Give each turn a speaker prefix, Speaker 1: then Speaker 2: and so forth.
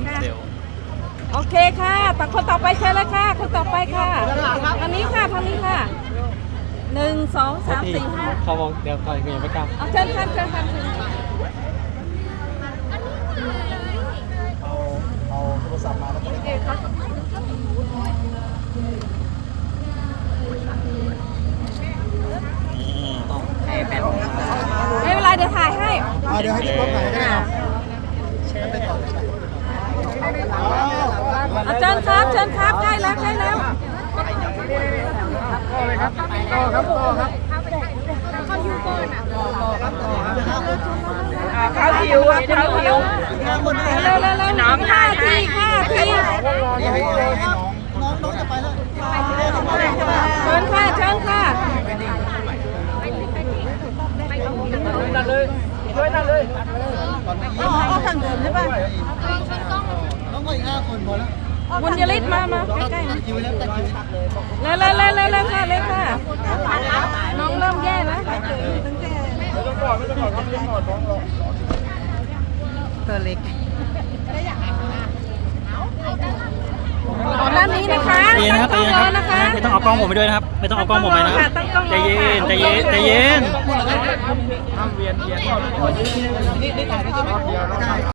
Speaker 1: เซล
Speaker 2: โอเคค่ะต่อคนต่อไปเชิญเลยค่ะคนต่อไปค่ะทางนี้ค่ะทางนี้ค่ะ1 2 3 4 5
Speaker 1: เขาบอกเดี๋ยวก่อนยังไม่กล้า
Speaker 2: เอาเชิญค่ะเชิญค่ะ
Speaker 3: เอาโทรศัพท์มาแล้วก็ไป
Speaker 2: ไม่เป็นไรเดี๋ยวถ่ายให้
Speaker 3: เดี๋ยวให้พี่ป๊อปถ่ายก็ได้ครับ
Speaker 2: เอาเชิญครับเชิญครับใกล้แล้วใกล้แล้ว
Speaker 3: ต่อเลยครับต่อครับต่อครับ
Speaker 2: เข้าคิว
Speaker 3: เข้าคิว
Speaker 2: เร็วเร็วเร็วน้ำ5 ที5 ที
Speaker 3: นี่ให้น้องจะไปแล้ว
Speaker 2: เชิญค่ะเชิญค่ะ
Speaker 3: นั่นเลยช่วยนั่นเลย
Speaker 2: เอาทางเดิมใช่ป่ะ
Speaker 3: น้องก็อีก5 คนพอแล้ว
Speaker 2: บุญยฤทธิ์มาใกล้ๆ
Speaker 3: ตั้งคิวแล้วตั้งคิว
Speaker 2: เร็วเร็วเร็วเร็วเร็วค่ะเร็วค่ะน้องเริ่มแย่แล้วตัวเล็กด้านนี้นะคะ
Speaker 1: ใจเย็นนะครับใจ
Speaker 2: ต้อง
Speaker 1: เย็น
Speaker 2: ร
Speaker 1: ค
Speaker 2: อ
Speaker 1: รับ
Speaker 2: นะคะ
Speaker 1: ไม่ต้องเอากล้องผมไปด้วยนะครับไม่ต้องเอากล้องผมไปนะครับใจเย็นใจเย็นใจเย็น
Speaker 3: นี่ถ่ายได้ใช่ไหม